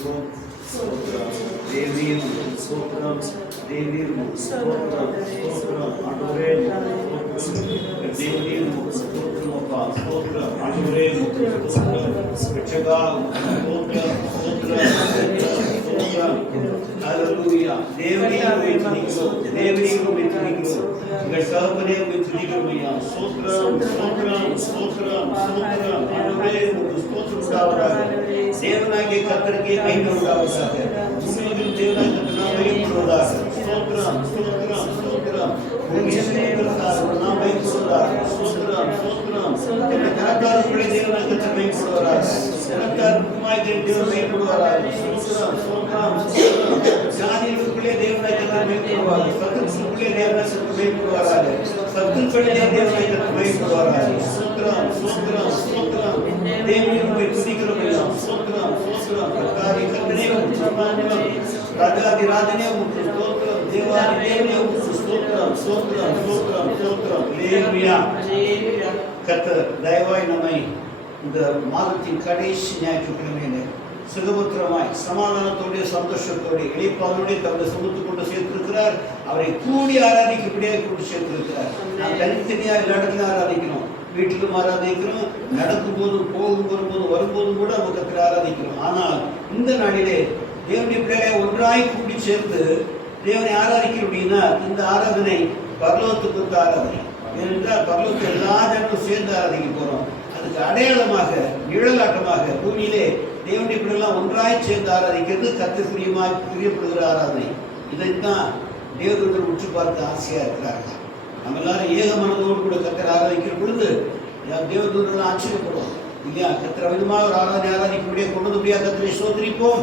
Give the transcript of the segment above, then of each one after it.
ஸ்தோத்திரிப்போம். ஸ்தோத்திரம் தேவீர் ஸ்தோத்திரம், தேவீர் ஸ்தோத்திரம், ஸ்தோத்திரம் ஆண்டவரே ஸ்தோத்திரம், தேவீர் ஸ்தோத்திரம் அப்பா, ஸ்தோத்திரம் ஆண்டவரே ஸ்தோத்திரம், ரட்சகா ஸ்தோத்திரம், ஸ்தோத்திரம், ஸ்தோத்திரம், ஹல்லேலூயா. தேவரீரை துதிக்கிறோம், தேவரீரை துதிக்கிறோம், எங்கள் தகப்பனே துதிக்கிறோம் ஐயா. ஸ்தோத்திரம், ஸ்தோத்திரம், ஸ்தோத்திரம், ஸ்தோத்திரம் ஆண்டவரே ஸ்தோத்திரம் உண்டாவதாக. தேவனாகிய கர்த்தருக்கே மகிமை உண்டாவதாக. உண்மையில் தேவனாகிய கர்த்தர் மகிமைப்படுவதாக. ஸ்தோத்திரம், ஸ்தோத்திரம், ஸ்தோத்திரம் நாம் மகிமைப்படுவதாக. ஸ்தோத்திரம், ஸ்தோத்திரம் ஜனத்தாருக்குள்ளே தேவனாகிய கர்த்தர் மகிமைப்படுவதாக. ஜனத்தாருக்குமாய் தேவன் மகிமைப்படுவதாக. ஸ்தோத்திரம், ஸ்தோத்திரம், ஸ்தோத்திரம் ஜாதிகளுக்குள்ளே தேவனாகிய கர்த்தர் மகிமைப்படுவதாக. சத்துருக்குள்ளே தேவனாகிய கர்த்தர் மகிமைப்படுவதாக. சத்துருக்களிலே தேவனாகிய கர்த்தர் மகிமைப்படுவதாக. ஸ்தோத்திரம், ஸ்தோத்திரம், ஸ்தோத்திரம் தேவனை துதிக்கிறோம் எல்லாம். ஸ்தோத்திரம், ஸ்தோத்திரம் கர்த்தாவே கர்த்தரே ஸ்தோத்திரம், ராஜாதி ராஜனே ஸ்தோத்திரம், தேவாதி தேவனே ஸ்தோத்திரம், ஸ்தோத்திரம், ஸ்தோத்திரம், ஸ்தோத்திரம். ஹல்லேலூயா. கர்த்தர் தயவாய் நம்மை இந்த மாதத்தின் கடைசி ஞாயிற்றுக்கிழமையிலே சுகபத்திரமாய் சமாதானத்தோடு சந்தோஷத்தோடு இழைப்பாளோடு தம்முடைய சமூகத்துக்கு கொண்டு சேர்த்திருக்கிறார். அவரை கூடி ஆராதிக்கப்படியாக கொண்டு சேர்த்திருக்கிறார். நாம் தனித்தனியாக எல்லா இடத்துலையும் ஆராதிக்கிறோம், வீட்டிலும் ஆராதிக்கிறோம், நடக்கும் போது போகும் வரும்போது வரும்போதும் கூட நம்ம கர்த்தரை ஆராதிக்கிறோம். ஆனால் இந்த நாளிலே தேவனுடைய பிள்ளைகளை ஒன்றாய் கூடி சேர்ந்து தேவனை ஆராதிக்கிறோம் அப்படின்னா இந்த ஆராதனை பரலோகத்துக்கு ஒத்த ஆராதனை. ஏனென்றால் பரலோகத்தில் எல்லா ஜனங்களும் சேர்ந்து ஆராதிக்க போகிறோம். அதுக்கு அடையாளமாக நிழலாட்டமாக பூமியிலே தேவனுடைய பிள்ளைலாம் ஒன்றாய் சேர்ந்து ஆராதிக்கிறது கர்த்தர் பிரியப்படுகிற ஆராதனை. இதைத்தான் தேவதூதர் உற்று பார்க்க ஆசையாக இருக்கிறார்கள். நம்ம எல்லாரும் ஏக மனதோடு கூட கர்த்தர் ஆராதிக்கிற பொழுது தேவதூதர்கள் ஆச்சரியப்படுவோம் இல்லையா? கர்த்தர் விதமாக ஒரு ஆராதிக்க முடியாது, கொண்டு முடியாது. கர்த்தரை சோதரிப்போம்.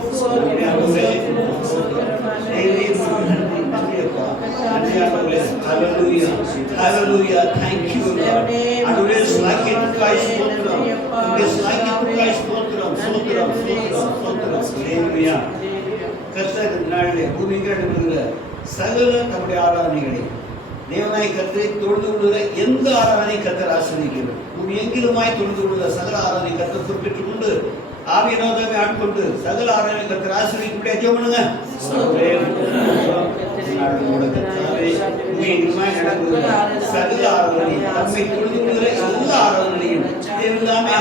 Hallelujah. Hallelujah. Thank you, Lord. Adurai slakittukai stotram. Adurai slakittukai stotram. Stotram, stotram, stotram. Hallelujah. கர்த்தர் நாளிலே பூமிக்கு இருக்கிற சகல தம்முடைய ஆராதனைகளை தேவனாய் கர்த்தரை தொழுது கொள்கிற எந்த ஆராதனை கர்த்தர் ஆசீர்வதிக்கிறார். பூமி எங்கிலுமாய் தொழுது கொள்கிற சகல ஆராதனை கர்த்தர் குறிப்பிட்டுக் கொண்டு ஆவியானவரை ஆட்கொண்டு சகல ஆராதனை கர்த்தர் ஆசீர்வதிக்க ஜெபம் பண்ணுங்க. சகல ஆராதனை தம்மை தொழுது கொள்கிற எல்லா ஆராதனையும் தேவனாமே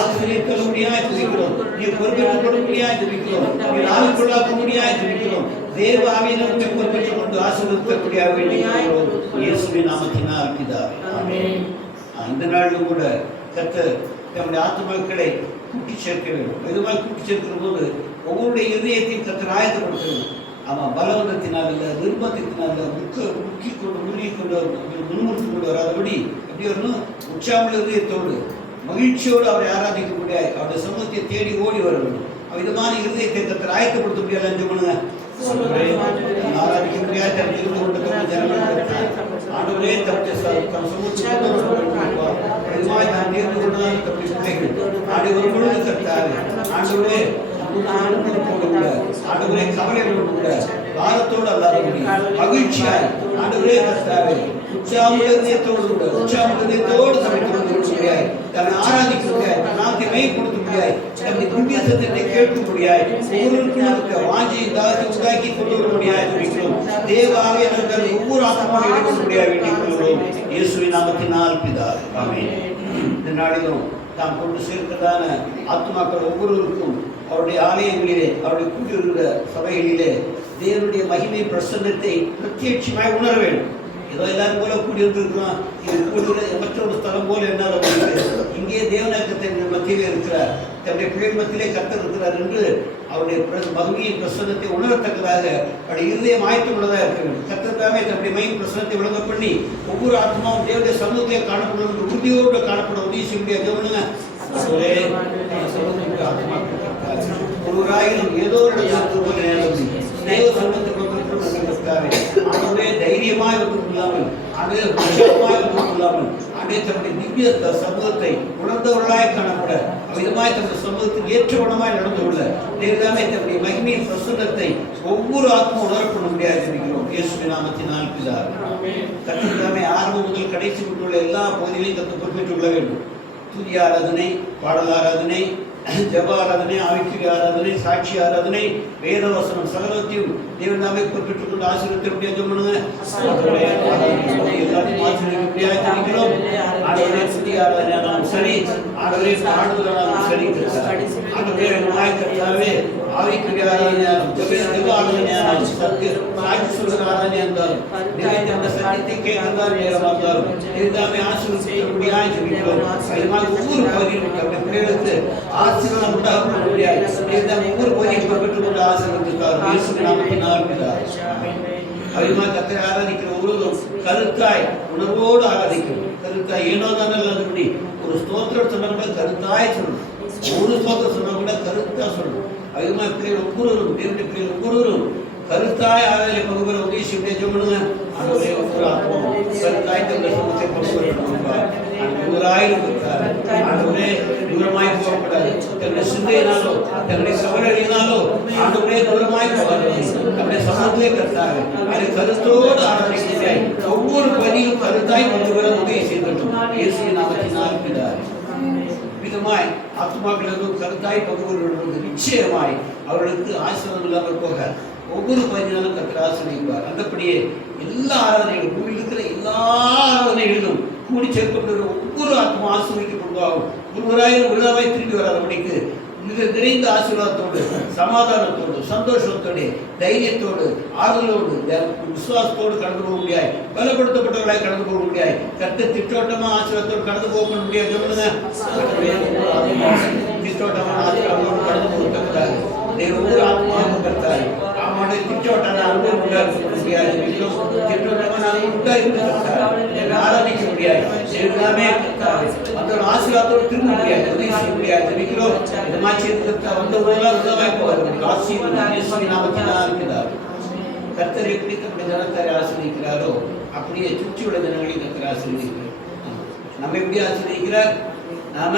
ஆசீர்வதிக்கும்படியாய் ஜெபிக்கிறோம். நீ பொறுப்பேற்றுக்கொள்ளும்படியாய் ஜெபிக்கிறோம். நீ ஆவி கொள்ளாக்கும்படியாய் ஜெபிக்கிறோம். தேவ ஆவியானவரை பொறுப்பேற்றுக் கொண்டு ஆசீர்வதிக்கக்கூடியாக வேண்டிக்கிறோம். இயேசுவின் நாமத்தினால் பிதாவே ஆமென். இந்த நாளிலும் கூட கர்த்தர் நம்முடைய ஆத்துமாக்களை கூட்டி சேர்க்க வேண்டும். இதுமாதிரி கூட்டி சேர்க்கிற போது ஒவ்வொருடைய இதயத்தையும் கர்த்தர் ஆயத்தப்படுத்தணும். ஆமாம், பலவந்தத்தினால் இல்லை, விருப்பத்தினால் இல்லை, முக்கி கொண்டு முறுகி கொண்டு முன்முறுத்து கொண்டு வராதபடி எப்படி வரணும்? உற்சாகமுள்ள இதயத்தோடு மகிழ்ச்சியோடு அவரை ஆராதிக்க முடியாது, அவருடைய சமூகத்தை தேடி ஓடி வர வேண்டும். விதமான இருதயத்தை கர்த்தர் ஆயத்தப்படுத்த முடியாது. அஞ்சு பண்ணுங்க ஆராதிக்க முடியாது. இருந்து கொண்டு ஜனங்கள் ஆண்டவரே தம்முடைய ஆண்டு ஒரு பொழுது கர்த்தாவே ஆண்டவரே ஆண்டவரே கவலைகளோடு கூட பாரத்தோடு அல்லாதபடி மகிழ்ச்சியாய் ஆண்டவரே கர்த்தாவே உற்சாகத்தோடு சமைத்து முடியாது, தன்னை ஆராதிக்க முடியாது, நாத்தை மெய்ப்படுத்த முடியாது, தன்னுடைய திவ்ய சத்தத்தை கேட்க முடியாது, ஒவ்வொரு வாஞ்சியை தாகத்தை உண்டாக்கி கொண்டு வர முடியாது. தேவாவே ஒவ்வொரு ஆத்மாவை கொண்டு முடியாது வேண்டிக் கொள்கிறோம். இயேசுவின் நாமத்தினால் பிதாவே ஆமென். இந்த நாளிலும் நாம் கொண்டு சேர்க்கிறதான ஆத்மாக்கள் ஒவ்வொருவருக்கும் அவருடைய ஆலயங்களிலே அவருடைய கூட்டியிருக்கிற சபைகளிலே தேவனுடைய மகிமை பிரசன்னத்தை பிரத்யட்சமாய் உணர வேண்டும். ஏதோ எல்லாரும் போல கூடியிருக்கிறோம், இது கூடுகிற மற்றொரு ஸ்தலம் போல என்னால் இங்கே தேவநாயகத்தின் மத்தியிலே இருக்கிறார், தன்னுடைய பிள்ளை மத்தியிலே கர்த்தர் இருக்கிறார் என்று அவருடைய மகிமையை பிரசன்னத்தை உணரத்தக்கதாக அவருடைய இருதயம் ஆயத்தமுள்ளதாக இருக்க வேண்டும். கர்த்தர் தாமே தன்னுடைய மகிமை பிரசன்னத்தை விளங்க பண்ணி ஒவ்வொரு ஆத்மாவும் தேவனுடைய சமூகத்திலே காணப்படும் உறுதியோடு காணப்பட உதவி செய்ய முடியாது. தேவனுங்க ஒருவராயிரம் ஏதோ ஒரு தேவ சமூகத்தை தைரியமாய் கொள்ளாமல் அதே கொள்ளாமல் அதே தன்னுடைய திவ்ய சமூகத்தை உணர்ந்தவர்களாய் காணப்பட அவ்விதமாய் தன்னுடைய சமூகத்துக்கு ஏற்றவனமாய் நடந்து கொள்ள தேவதாமே தன்னுடைய மகிமையின் பிரசுரத்தை ஒவ்வொரு ஆத்மா உணரப்பட முடியாது இருக்கிறோம். இயேசுவின் நாமத்தினால் பிதாவே கர்த்தர் ஆரம்பம் முதல் கடைசி கொண்டுள்ள எல்லா பகுதிகளையும் கர்த்தர் பொறுப்பேற்றுக் கொள்ள வேண்டும். துதி ஆராதனை, பாடல் ஆராதனை, ஜப ஆராதனை, ஆவிக்குரிய ஆராதனை, சாட்சி ஆராதனை, வேதவசனம் சகலத்தையும் தேவன் நாமே பொறுப்பேற்றுக் கொண்டு ஆசீர்வதிக்க முடியாது பண்ணுங்க. எல்லாத்தையும் ஆசீர்வதிக்க முடியாது நினைக்கிறோம். ஆண்டவரே சுத்தி ஆராதனையானாலும் சரி, ஆண்டவரே பாடுதலானாலும் சரி, ஆண்டவரே கர்த்தாவே ஆவிக்குரிய ஆராதனையானாலும் ஜப ஆராதனையானாலும் சாட்சி சொல்கிற ஆராதனை இருந்தாலும் நிறைந்த சத்தியத்தை கேட்கிறதா நேரமாக இருந்தாலும் எல்லாமே ஆசீர்வதிக்க முடியாது ஜெபிக்கிறோம். ஒவ்வொரு பகுதியும் பிள்ளைகளுக்கு ஆசீர்வாதம் உண்டாக முடியாது. ஒவ்வொரு பகுதியும் பொறுப்பேற்றுக் கொண்டு ஆசீர்வதித்தார். இயேசு நாமத்தினால் பிதாவே. அதிகமாக கர்த்தரை ஆராதிக்கிற ஒருவரும் கருத்தாய் உணர்வோடு ஆராதிக்கும். கருத்தாய் ஏனோ தான் நல்லபடி ஒரு ஸ்தோத்திரம் சொன்னா கூட கருத்தாய் சொல்லணும். ஒரு ஸ்தோத்திரம் சொன்னா கூட கருத்தா சொல்லணும். அதிகமாக பிள்ளைகள் ஒவ்வொருவரும் தேவனுடைய பிள்ளைகள் ஒவ்வொருவரும் கருத்தாய் ஆராதனை பகுதியை உதவி பண்ணுங்க. ஆண்டவரே ஒவ்வொரு ஆத்மாவும் கருத்தாய் தங்கள் சமூகத்தை ஆண்டவரே தூரமாய் போகக்கூடாது. தன்னுடைய சிந்தையினாலோ தன்னுடைய சவரடினாலோ ஆண்டவரே தூரமாய் போகாது. தன்னுடைய சமூகத்திலே கருத்தாரு அதை கருத்தோடு ஆராதிக்க ஒவ்வொரு பணியும் கருத்தாய் கொண்டு வர உதவி செய்யட்டும். இயேசுவின் நாமத்தினால் பிதாவே. விதமாய் ஆத்மாக்களும் கருத்தாய் பகுதிகள் நிச்சயமாய் அவர்களுக்கு ஆசீர்வாதம் இல்லாமல் போக ஒவ்வொரு பகுதியினாலும் கர்த்தர் ஆசீர்வதிப்பார். அந்தபடியே எல்லா ஆராதனைகளும் பூமியில் இருக்கிற எல்லா ஆராதனைகளிலும் கூடி சேர்க்கப்படுகிற ஒவ்வொரு ஆத்மா ஆசீர்வதிக்கப்படுவாகும். ஒருவராயிரம் விருதாவாய் திரும்பி வராதபடிக்கு நிறைந்த ஆசீர்வாதத்தோடு, சமாதானத்தோடு, சந்தோஷத்தோடு, தைரியத்தோடு, ஆறுதலோடு, விசுவாசத்தோடு கடந்து போக முடியாது. பலப்படுத்தப்பட்டவர்களாய் கடந்து போக முடியாது. கர்த்தர் திட்டோட்டமா ஆசீர்வாதத்தோடு கடந்து போக முடியாது. திட்டோட்டமான ஆசீர்வாதத்தோடு கடந்து போகக்கூடாது. ஒவ்வொரு ஆத்மாவும் கர்த்தார் அவனுடைய திட்டோட்டமான அனுபவம் உண்டாக்க முடியாது. திட்டோட்டமான அனுபவம் உண்டாயிருக்க ஆராதிக்க முடியாது. எல்லாமே அந்த ஒரு ஆசீர்வாதத்தோடு திரும்ப முடியாது. உதவி செய்ய முடியாது. இருக்கிறோம் இந்த மாதிரி வந்த உலகெல்லாம் உதவாய் போவார். ஆசீர்வாதம் இருக்கிறார். கர்த்தரை பிடித்தப்பட்ட ஜனத்தாரை ஆசீர்வதிக்கிறாரோ அப்படியே சுற்றியுள்ள ஜனங்களையும் கர்த்தர் ஆசீர்வதிக்கிறார். நம்ம எப்படி ஆசீர்வதிக்கிறார்? நாம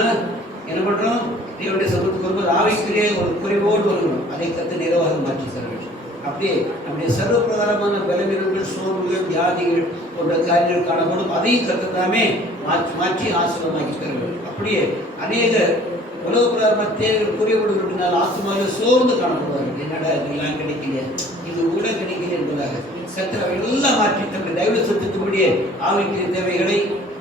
என்ன பண்றோம்? தேவனுடைய சமூகத்துக்கு வரும்போது ஆவிக்குரிய ஒரு குறைவோடு வருகிறோம். அதை கர்த்தர் நிறைவாக மாற்றி தர வேண்டும். அப்படியே நம்முடைய சர்வ பிரகாரமான பலவீனங்கள், சோர்வுகள், வியாதிகள் போன்ற காரியங்கள் காணப்படும். அதையும் கர்த்தர் மாற்றி மாற்றி ஆசீர்வாதமாக்கி தர வேண்டும். அப்படியே அநேக உலக பிரகாரமாக குறைபடுவதனால் ஆத்மாவில் சோர்ந்து காணப்படுவார்கள். என்னடா இதெல்லாம் கிடைக்கல, இது கூட கிடைக்கல என்பதாக கர்த்தர் எல்லாம் மாற்றி தன்னுடைய தயவு சத்தத்தின்படியே ஆவிக்குரிய தேவைகளை,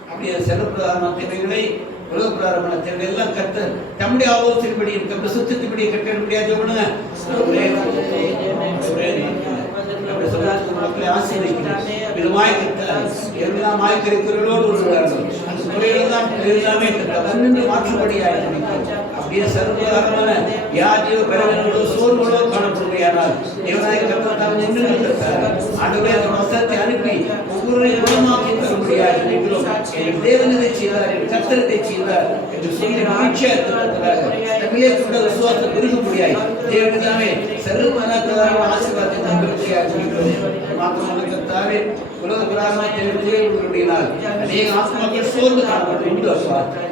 அப்படியே சர்வ பிரகாரமான தேவைகளை, உலக பிரகாரமான தேவைகள் எல்லாம் கர்த்தர் தம்முடைய ஆலோசனைப்படியும் தம்முடைய சுத்தத்தின்படியே கட்ட முடியாது. மக்களை ஆசீர்வதிக்கிறார். விதமாய் கர்த்தர் எல்லாம் ஆய்க்கிறோடு வருகிறார்கள். அந்த முறையெல்லாம் எல்லாமே மாற்றுபடியாக அப்படியே சர்வகாரமான வியாதியோ பலவீனங்களோ சோர்வுகளோ காணப்படுகையானால் தேவனாய் கர்த்தர் தாம் நின்று ஆண்டவரே அந்த வசனத்தை அனுப்பி ஒவ்வொருவரையும் குணமாக்கி தர முடியாது. தேவன் இதை செய்தார், கர்த்தர் இதை செய்தார் என்று சொல்லி மகிழ்ச்சியாக இருக்கிறதாக நம்மளே கூட விசுவாசத்தை பெருக முடியாது. தேவனுதாமே சர்வமான ஆசீர்வாதத்தை தர முடியாது. மாத்திரமல்ல கர்த்தாவே உலக பிரகாரமாக தேவையினால் அநேக ஆத்மாக்கள் சோர்ந்து காணப்பட்டு உண்டு.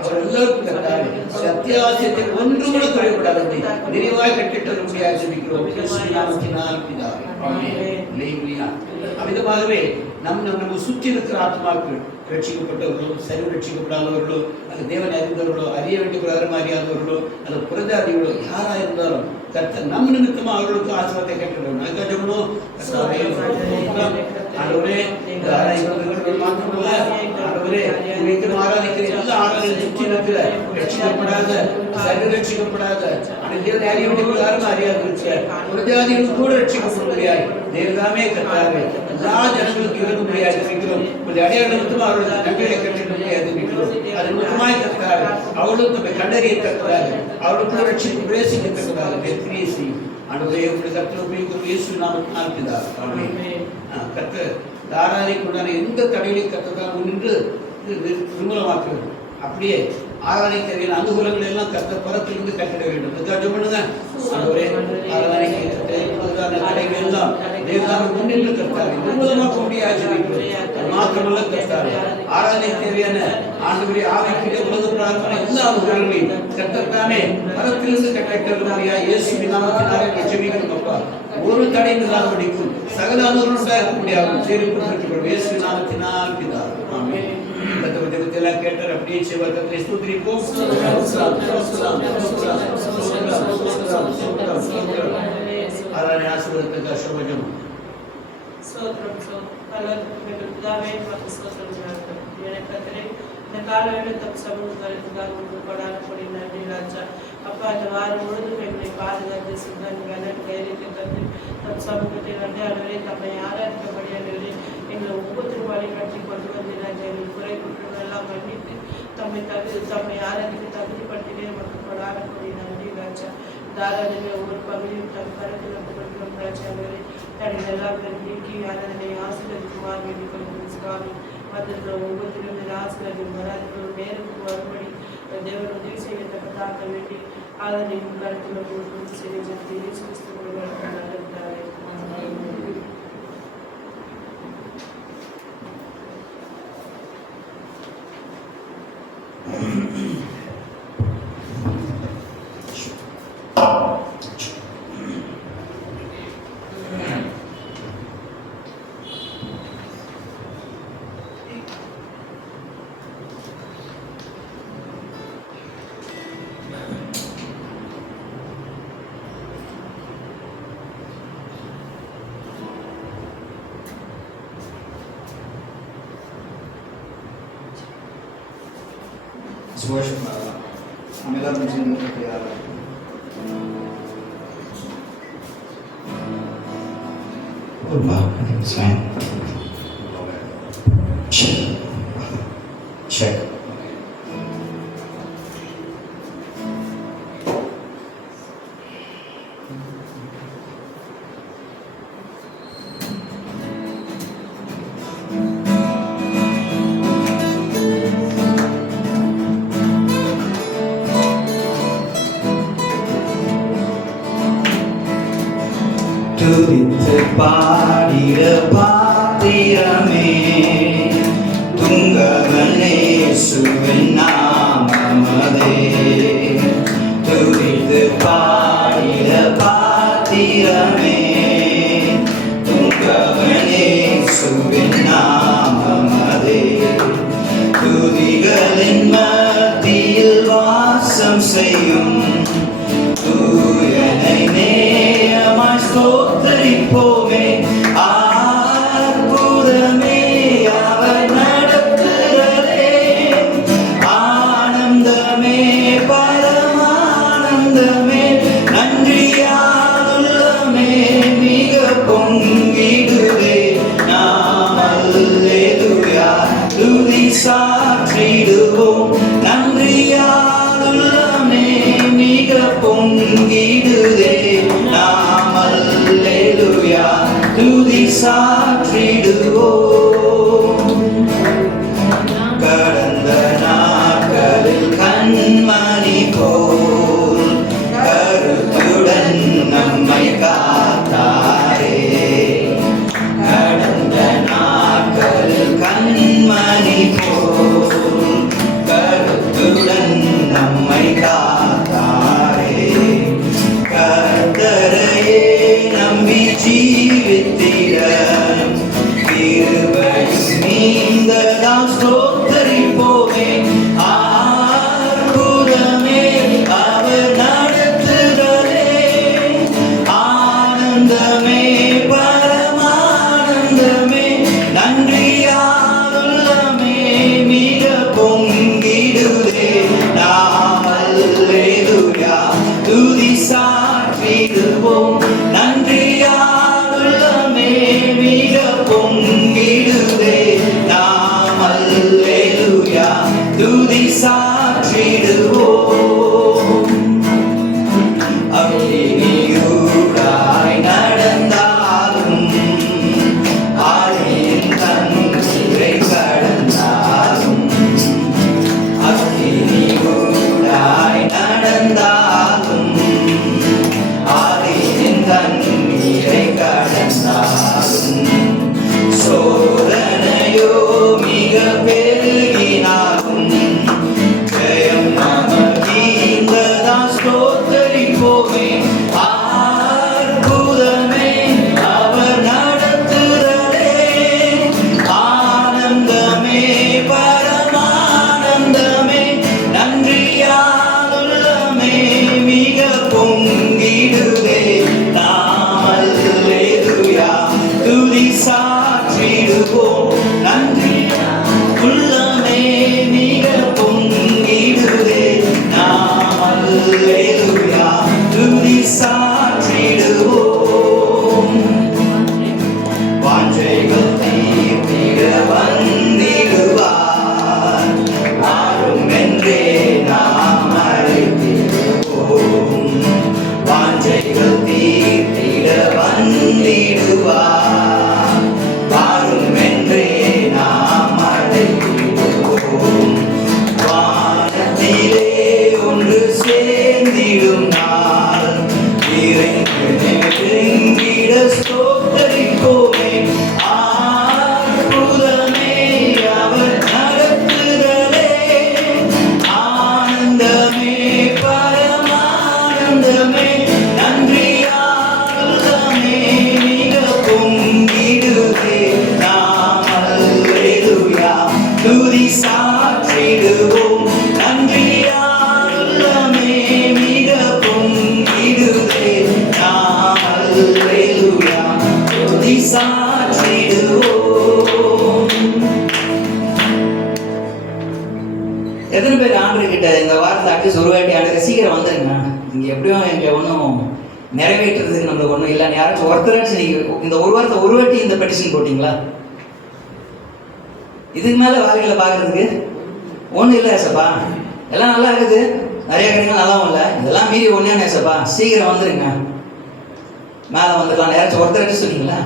அவர் எல்லோருக்கும் கர்த்தாவே சத்தியாசியத்தை ஒன்று கூட குறைபடாததை நிறைவாய் கட்டிட்டு முடியாது. அவ்விதமாகவே நம்ம சுற்றி இருக்கிற ஆத்மாக்கள் ரட்சிக்கப்பட்டவர்களோ சரி ரட்சிக்கப்படாதவர்களோ அது தேவனை அறிந்தவர்களோ அறிய வேண்டிய பிரகாரம் அறியாதவர்களோ அது புரஜாதிகளோ யாரா இருந்தாலும் கர்த்தர் நம் நிமித்தமா அவர்களுக்கு ஆசீர்வாதத்தை கட்டிடுவோம். ஆண்டவரே மாற்றமல்ல ஆண்டவரே ஆராதிக்கிற எல்லா ஆராதனையும் சுற்றி இருக்கிற ரட்சிக்கப்படாத சரி ரட்சிக்கப்படாத தேவனை அறிய வேண்டிய பிரகாரம் அறியாது இருக்கிற புரஜாதிகளுக்கு கூட ரட்சிக்கப்பட முடியாது. தேவதாமே கர்த்தாவே எல்லா ஜனங்களுக்கு இருக்க முடியாது இருக்கிறோம். கொஞ்சம் அடையாளத்தும் அவர்களுக்கு நன்மையை கட்டிட முடியாது இருக்கிறோம். அது முக்கியமாய் கர்த்தாவே அவர்களும் தம்மை கண்டறிய கர்த்தராக அவர்களுக்கு ரட்சிப்பு பிரவேசிக்க கர்த்தராக கிரியை செய்யும். ஆண்டவரே உங்களுடைய கர்த்தர் உபயோகிக்கும் இயேசு நாமத்தினால் பிதாவே ஆமென். கர்த்தர் ஆராதனைக்குண்டான எந்த தடையிலையும் கர்த்தர் முன்னின்று நிர்மூலமாக்குறது. அப்படியே ஆராதனை தேவையான அனுகூலங்கள் எல்லாம் கர்த்தர் பரத்திலிருந்து கட்டிட வேண்டும். அதுக்காக பண்ணுங்க ஆண்டவரே ஆராதனைக்கு தடைகள் எல்லாம் தேவனாக முன்னின்று கர்த்தாவே நிர்மூலமாக்க முடியாது. மாத்திரமல்ல கர்த்தாவே ஆராதனை தேவையான ஆண்டவரே ஆவிக்குரிய உலக பிரார்த்தனை எல்லா அனுகூலங்களையும் கர்த்தர் தாமே பரத்திலிருந்து கட்டிட இயேசுவின் நாமத்தினாலே ஜெபிக்கிறோம். அப்பா ஒரு தடை இல்லாதபடிக்கும் சகல அனுகூலம் இருக்க முடியாது. இயேசுவின் நாமத்தினால் பிதாவே ஆமென். கத்தவத்தை கேட்டார். அப்படியே சிவகத்தை ஸ்தோத்திரிப்போம். అలానే ఆశీర్వాదంగా శుభజం స్తోత్రం పితావే మాకు స్తోత్రం కర్తరే இந்த காலையில் தம் சமூகங்களுக்காக உங்களுக்கு கொண்டாடப்படுகிறது ராஜா. அப்பா இந்த வாரம் முழுதும் எங்களை பாதுகாத்து சிந்தன் கனன் தைரியத்தை தந்து தம் சமூகத்தில் வந்து அவரே தம்மை ஆராதிக்கபடியாகவே எங்களை ஒவ்வொரு வழிகாட்டி கொண்டு வந்து ராஜா. எங்கள் குறை குற்றங்கள் எல்லாம் மன்னித்து தம்மை ஆராதிக்க தகுதிப்படுத்தினே நமக்கு கொண்டாடக்கூடிய நன்றி ராஜா. தாராளமே ஒவ்வொரு பகுதியும் தம் கருத்தில் கொடுக்கிறோம் ராஜாவே. தன்னை எல்லாம் நீக்கி அதனை ஆசீர்வதிக்குமாறு வேண்டிக் கொள்கிறோம் சுவாமி. மற்ற ஒவ்வொருத்திலும் ஆசீர்வாதம் வராது நேருக்கு வரும்படி தேவன் உதவி செய்யத்தக்கதாக வேண்டி அதனை கருத்தில் கொடுத்து செய்ய கிறிஸ்து நல்லதாவே. worship हमें लग मुझे तैयार है और बात साइन check துதித்து பாடிட பாத்திரமே துங்கவனே சுவின் நாமமதே துதித்து பாடிட பாத்திரமே துங்கவனே சுவின் நாமமதே துதிகளின் மத்தியில் வாசம் செய்யும் தூயனை நேயமாய் ஸ்தோத்திரிப்போமே அற்புதமே அவர் நடத்துகிறதே ஆனந்தமே பரமானந்தமே நன்றியாலுள்ளமே மிக பொங்கிடுதே நாம் அல்லேலூயா துதி சாற்றிடுவோம் நன்றியாலுள்ளமே மிக பொங்கிடுதே நாம் அல்லேலூயா துதி சாற்றிடுவோம் கடந்த நாட்களில் கண்மணி போல் கருத்துடன் நம்மை காத்தாரே கடந்த நாட்களில் கண்மணி போல் கருத்துடன் நம்மை காத்தாரே கர்த்தரையே நம்பி ஜீவித்திட கிருபையும் நீந்ததால் ஸ்தோத்திரிப்போமே அற்புதமே அவர் நடத்துகிறதே ஆனந்தமே பரமானந்தமே நன்றியாலுள்ளமே மிக பொங்கிடுதே நாம் அல்லேலூயா துதி சாற்றிடுவோம் நன்றியாலுள்ளமே மிக பொங்கிடுதே நாம் அல்லேலூயா துதி சாற்றிடுவோம் அக்கினியூடாய் நடந்தாலும் ஆழியின் தண்ணீரை கடந்தாலும் அக்கினியூடாய் நடந்தாலும் ஆழியின் தண்ணீரை கடந்தாலும் சோதனையோ மிக பெருகினாலும் ஜெயம் நமக்கீந்ததால் ஸ்தோத்திரிப்போமே அற்புதமே அவர் நடத்துகிறதே ஆனந்தமே பரமானந்தமே தந்திடுவார். வாரும் என்றே நாம் அழைத்திடுவோம். வானத்திலே ஒன்று சேர்ந்திடும் நாள் இறைந்து நெருங்கிட ஸ்தோத்தரிப்போமே. அற்புதமே அவர் நடத்துதலே, ஆனந்தமே பரமானந்தமே, நன்றியாலுள்ளமே மிக பொங்கிடுதே. நாம் அல்லேலூயா துதி சாற்றிடுவோம். நன்றியாலுள்ளமே மிக பொங்கிடுதே. நாம் அல்லேலூயா துதி சாற்றிடுவோம். எத்தனை பேர் ஆண்டவர்கிட்ட இந்த வாரத்தை அட்லீஸ்ட் ஒரு வாட்டி ஆண்டவரே சீக்கிரம் வந்துருங்க, நீங்கள் எப்படியும் எங்களை ஒன்றும் நிறைவேற்றுறதுக்கு நம்மளுக்கு ஒன்றும் இல்லைன்னு யாராச்சும் ஒருத்தராச்சும் நீங்கள் இந்த ஒரு வாரத்தை ஒரு வாட்டி இந்த பெட்டிஷன் போட்டிங்களா? இதுக்கு மேலே வாழ்க்கையில் பார்க்குறதுக்கு ஒன்றும் இல்லை ஏசப்பா. எல்லாம் நல்லா இருக்குது, நிறைய கிடைக்கும் நல்லாவும் இல்லை, இதெல்லாம் மீறி ஒன்றே ஏசப்பா சீக்கிரம் வந்துருங்க, மேலே வந்துடலாம். யாராச்சும் ஒருத்தராச்சும் சொன்னீங்களா?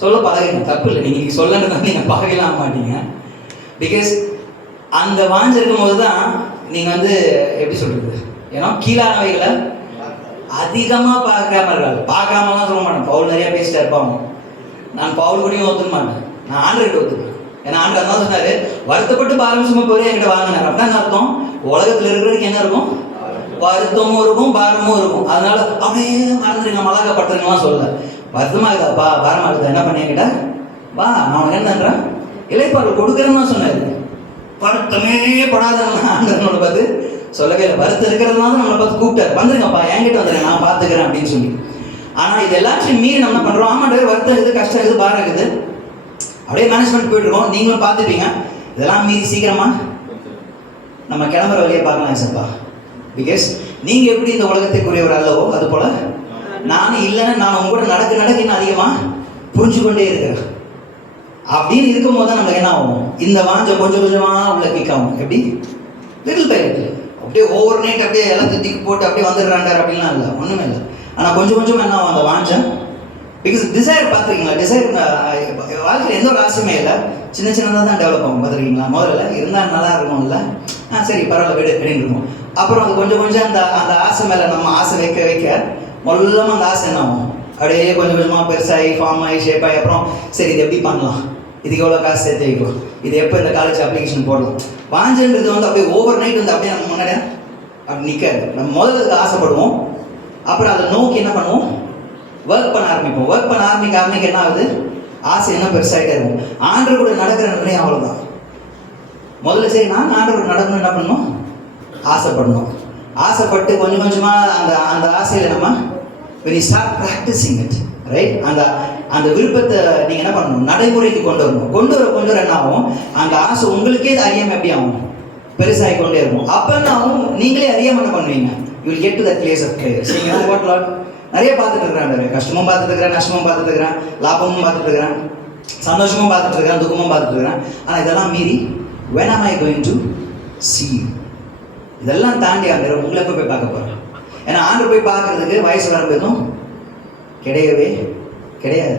சொல்ல பழகிடும், தப்பு இல்லை. நீங்கள் சொல்லணுன்னா நீங்கள் பழகலாம் மாட்டீங்க. பிகாஸ் அந்த வாஞ்சு இருக்கும் போது தான் நீங்கள் வந்து எப்படி சொல்கிறது, ஏன்னா கீழானவைகளை அதிகமாக பார்க்காம இருக்காது. பார்க்காமலாம் சொல்ல மாட்டேன், பவுல் நிறையா பேசிட்டு இருப்பாங்க. நான் பவுல் கூடயும் ஒத்துக்க மாட்டேன், நான் ஆண்டர்கிட்ட ஒத்துப்பேன். ஏன்னா ஆண்டர் அதான் சொன்னார், வருத்தப்பட்டு பாரம்பரியமா போய் என்கிட்ட வாங்கினார். அப்படின்னா அர்த்தம் உலகத்தில் இருக்கிறதுக்கு என்ன இருக்கும், வருத்தமும் இருக்கும் பாரமும் இருக்கும். அதனால அப்படியே மறந்துடுங்க மலாகப்பட்டுருங்கலாம் சொல்லலை. வருத்தமாக இருக்குதாப்பா பாரமாக இருக்குதா, என்ன பண்ணி என்கிட்ட வா, நான் உனக்கு என்னன்றேன் இலைப்பாறு கொடுக்குறேன்னு தான் சொன்னார். வருத்தமே படாதவங்க ஆண்டவனோட பார்த்து சொல்லவே இல்லை. வருத்தம் இருக்கிறதுனால தான் நம்மளை பார்த்து கூப்பிட்டாரு, வந்துருங்கப்பா என்கிட்ட வந்துடுங்க நான் பார்த்துக்கிறேன் அப்படின்னு சொல்லி. ஆனால் இது எல்லாத்தையும் மீறி நம்ம என்ன பண்ணுறோம், ஆமாண்டவர் வருத்தம் இருக்குது, கஷ்டம் இருக்குது, பாரம் இருக்குது, அப்படியே மேனேஜ்மெண்ட் போயிட்டுருக்கோம். நீங்களும் பார்த்துப்பீங்க. இதெல்லாம் மீறி சீக்கிரமாக நம்ம கிளம்புற வழியை பார்க்கலாம் சார்ப்பா. பிகாஸ் நீங்கள் எப்படி இந்த உலகத்துக்குரியவர் அல்லவோ அது போல் நானும் இல்லைன்னு நான் உங்க கூட நடக்க இன்னும் அதிகமாக புரிஞ்சு கொண்டே இருக்கிறேன். அப்படின்னு இருக்கும்போது தான் நமக்கு என்ன ஆகும், இந்த வாஞ்சம் கொஞ்சம் கொஞ்சமாக உள்ள கிக் ஆகும். எப்படி லிட்டில் பை லிட்டில் அப்படியே ஓவர் நைட் அப்படியே எல்லாத்தையும் திக்கு போட்டு அப்படியே வந்துடுறாண்டார் அப்படின்லாம் இல்லை, ஒன்றுமே இல்லை. ஆனால் கொஞ்சம் கொஞ்சம் என்ன ஆகும் அந்த வாஞ்சம். பிகாஸ் டிசைர் பார்த்துருக்கீங்களா, டிசைர் வாழ்க்கையில் எந்த ஒரு ஆசையுமே இல்லை, சின்ன சின்னதாக தான் டெவலப் ஆகும். பார்த்துருக்கீங்களா, முதல்ல இருந்தால் நல்லா இருக்கும்ல, சரி பரவாயில்ல விடு அப்படின்னு இருக்கும். அப்புறம் அது கொஞ்சம் கொஞ்சம் அந்த அந்த ஆசை மேலே நம்ம ஆசை வைக்க வைக்க மொல்லமாக அந்த ஆசை என்ன ஆகும், அப்படியே கொஞ்சம் கொஞ்சமாக பெருசாகி ஃபார்ம் ஆகி ஷேப் ஆகி அப்புறம் சரி இது எப்படி பண்ணலாம், இதுக்கு எவ்வளோ காசு சேர்த்து வைக்கலாம், இது எப்போ இந்த காலேஜ் அப்ளிகேஷன் போடலாம். வாஞ்சன்றது வந்து அப்படியே ஓவர் நைட் வந்து அப்படியே நம்ம முன்னாடி அப்படி நிற்காது. நம்ம முதல்ல அதுக்கு ஆசைப்படுவோம், அப்புறம் அதை நோக்கி என்ன பண்ணுவோம், ஒர்க் பண்ண ஆரம்பிப்போம். ஒர்க் பண்ண ஆரம்பிக்க என்ன ஆகுது, ஆசை என்ன பெருசாகிட்டே இருக்கும். ஆண்டவர் கூட நடக்கிற நிலையம் அவ்வளோதான். முதல்ல சரி நான் ஆண்டவர் கூட நடக்கணும், என்ன பண்ணணும், ஆசைப்படணும். ஆசைப்பட்டு கொஞ்சம் கொஞ்சமாக அந்த அந்த ஆசையில் நம்ம when you start practicing it, right, அந்த விருப்பத்தை நீங்கள் என்ன பண்ணணும், நடைமுறைக்கு கொண்டு வரணும். கொண்டு வர என்ன ஆகும், அந்த ஆசை உங்களுக்கே அறியாமல் எப்படி ஆகும், பெருசாகி கொண்டே இருக்கும். அப்போ என்ன ஆகும், நீங்களே அறியாமல் என்ன பண்ணுவீங்க, you will get to that place of prayer. சரிங்க, what Lord நிறைய பார்த்துட்டு இருக்கிறேன், கஷ்டமும் பார்த்துட்டு இருக்கிறேன், நஷ்டமும் பார்த்துட்டு இருக்கிறேன், லாபமும் பார்த்துட்டு இருக்கிறேன், சந்தோஷமும் பார்த்துட்டு இருக்கிறேன், துக்கமும் பார்த்துட்டு இருக்கிறேன். ஆனால் இதெல்லாம் மீறி when am I going to see you, இதெல்லாம் தாண்டி ஆண்டவர் உங்களை எப்போ போய் பார்க்க போகிறேன். ஏன்னா ஆண்டவர் போய் பார்க்கறதுக்கு வயசு வரம்பு எதுவும் கிடையவே கிடையாது.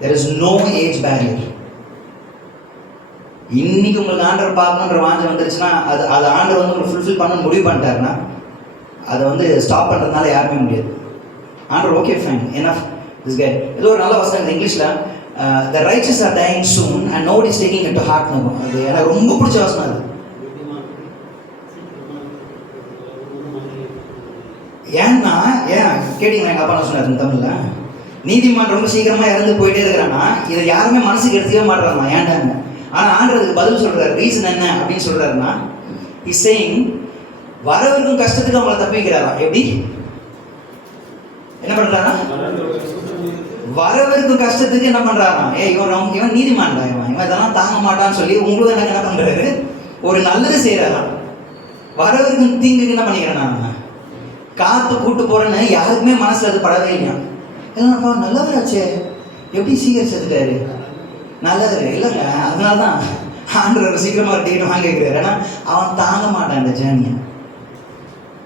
there is no age barrier. இன்னைக்கு உங்களுக்கு ஆண்டவர் பார்க்கணுன்ற வாஞ்சம் வந்துருச்சுன்னா அது ஆண்டவர் வந்து உங்களுக்கு ஃபுல்ஃபில் பண்ண முடிவு பண்ணிட்டாருன்னா அதை வந்து ஸ்டாப் பண்ணுறதுனால யாருமே முடியாது. ஆண்டவர் okay fine enough this guy. ஏதோ ஒரு நல்ல வசனம் இங்கிலீஷில் the righteous are dying soon and nobody is taking it to heart. அது எனக்கு ரொம்ப பிடிச்ச வசனம். அது ஏன்னா கேட்டீங்களா, எங்கள் அப்பா நான் சொன்னார் தமிழில், நீதிமான் ரொம்ப சீக்கிரமாக இறந்து போயிட்டே இருக்கிறான்னா இதை யாருமே மனசுக்கு எடுத்துக்கவே மாட்டுறாங்க ஏன்டாங்க. ஆனால் ஆண்டதுக்கு பதில் சொல்கிறார். ரீசன் என்ன அப்படின்னு சொல்கிறாருன்னா, இஸ் சேயிங் வரவருக்கும் கஷ்டத்துக்கு அவங்கள தப்பிக்கிறாரா. எப்படி என்ன பண்ணுறாரா, வரவருக்கும் கஷ்டத்துக்கு என்ன பண்ணுறாரா, இவன் நீதிமான்டா, இவன் இதெல்லாம் தாங்க மாட்டான்னு சொல்லி உங்களுக்கு எனக்கு என்ன பண்ணுறாரு, ஒரு நல்லது செய்கிறாரா. வரவருக்கும் தீங்குக்கு என்ன பண்ணிக்கிறேன், காத்து கூட்டு போறேன்னு யாருக்குமே மனசுல அது படவே இல்லையா. இல்லைப்பா நல்லவராச்சே, எப்படி சீக்கிரம் செத்துட்டாரு, நல்லவர் இல்லைங்க. அதனாலதான் ஆண்டவர் சீக்கிரமா டிக்கெட் வாங்கிக்கிறாரு. ஏன்னா அவன் தாங்க மாட்டான் இந்த ஜேர்னியை.